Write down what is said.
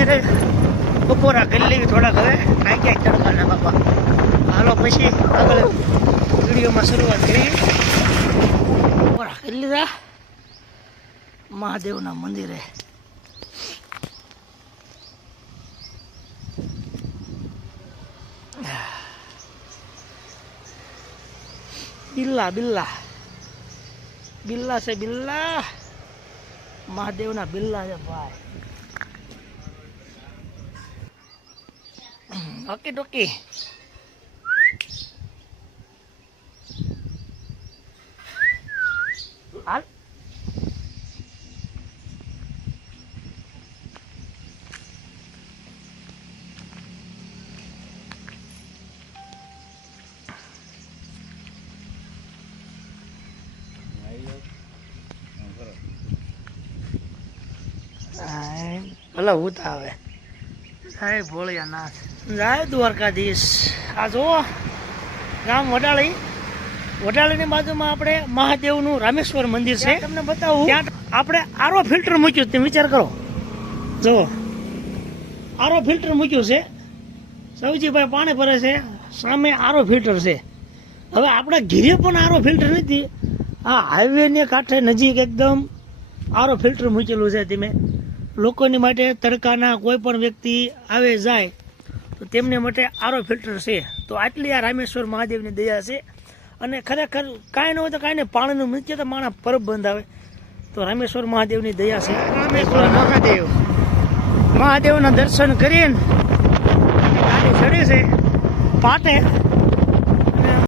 મંદિરે બપોરા ગલ્લી થોડાક હવે ખાઈ જાય તડકાના બાપા. હાલો પછી આગળ વિડીયોમાં શરૂઆત કરી બપોરા ગલ્લી મહાદેવના મંદિરે. બિલ્લા બિલ્લા. બિલ્લા છે બિલ્લા. મહાદેવના બિલ્લા છે ભાઈ. ઓકે ડોકી હાલ હાય, ભલે ભૂત આવે જય ભોળિયાનાથ જય દ્વારકાધીશ. આ જુઓ ગામ વડાળી. વડાળીની બાજુમાં આપણે મહાદેવનું રામેશ્વર મંદિર છે. તમને બતાવું. ત્યાં આપણે આરો ફિલ્ટર મૂક્યું તમે વિચાર કરો. જુઓ આરો ફિલ્ટર મૂક્યું છે. સૌજીભાઈ પાણી ભરે છે સામે આરો ફિલ્ટર છે. હવે આપણા ઘીરે પણ આરો ફિલ્ટર નથી. આ હાઈવેને કાંઠે નજીક એકદમ આરો ફિલ્ટર મૂકેલું છે તમે લોકોની માટે તડકાના કોઈ પણ વ્યક્તિ આવે જાય તો તેમને માટે આરો ફિલ્ટર છે. તો આટલી આ રામેશ્વર મહાદેવની દયા છે. અને ખરેખર કાંઈ ન હોય તો કાંઈ નહીં પાણીનું મૃત્યુ તો માણસ પરબ બંધ આવે. તો રામેશ્વર મહાદેવની દયા છે. રામેશ્વર મહાદેવ. મહાદેવના દર્શન કરીને ગાડી ચડી છે. પાટે